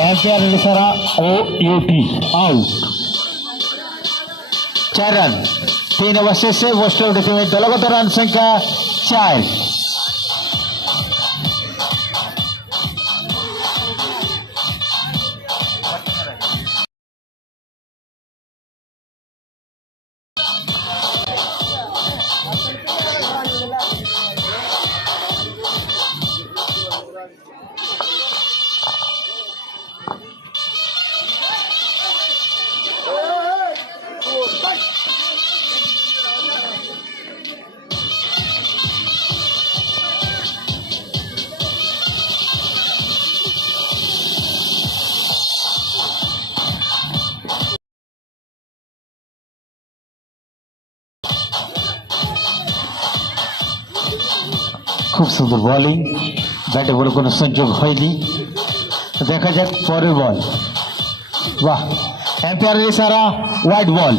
S R O U T out Charan तीन अवश्य से वोस्ट होते हुए दलगत रन संख्या चार খুব সুন্দর বলিং। ব্যাটে বলে কোনো সংযোগ হয়নি। দেখা যাক পরের বল। বাহ এম্পায়ারের ইশারা হোয়াইট বল।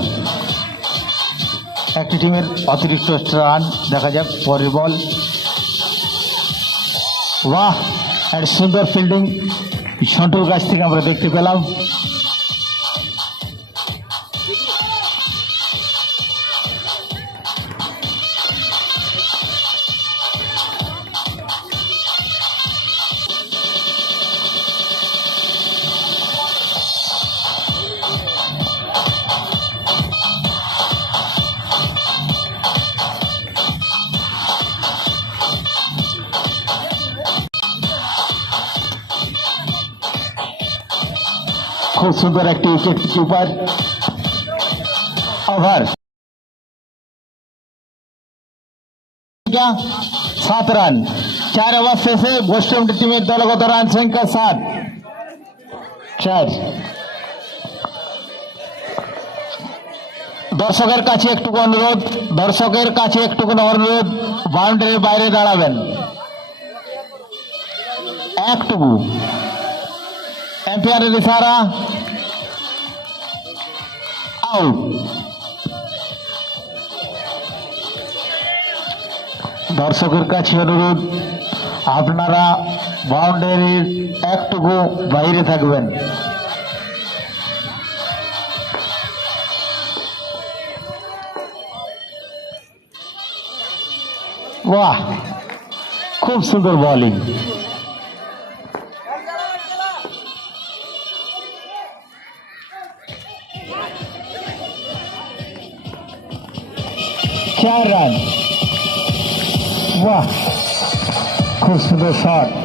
একটি টিমের অতিরিক্ত রান দেখা যাক পরের বল। বাহ, একটা সুন্দর ফিল্ডিং সন্টুর কাছ থেকে আমরা দেখতে পেলাম। খুব সুন্দর একটি উইকেট কিপার ওভার সাত রান চার ওভার শেষে বৈষ্ণব টিমের দলগত রান সংখ্যা সাত। চার। দর্শকের কাছে একটুকু অনুরোধ, দর্শকের কাছে একটুকু অনুরোধ, বাউন্ডারির বাইরে দাঁড়াবেন। একটুকু। এম্পায়ারের ইশারা দর্শকের কাছে অনুরোধ আপনারা বাউন্ডারির একটুকু বাইরে থাকবেন। খুব সুন্দর bowling Charan. Uau! Custo de sorte.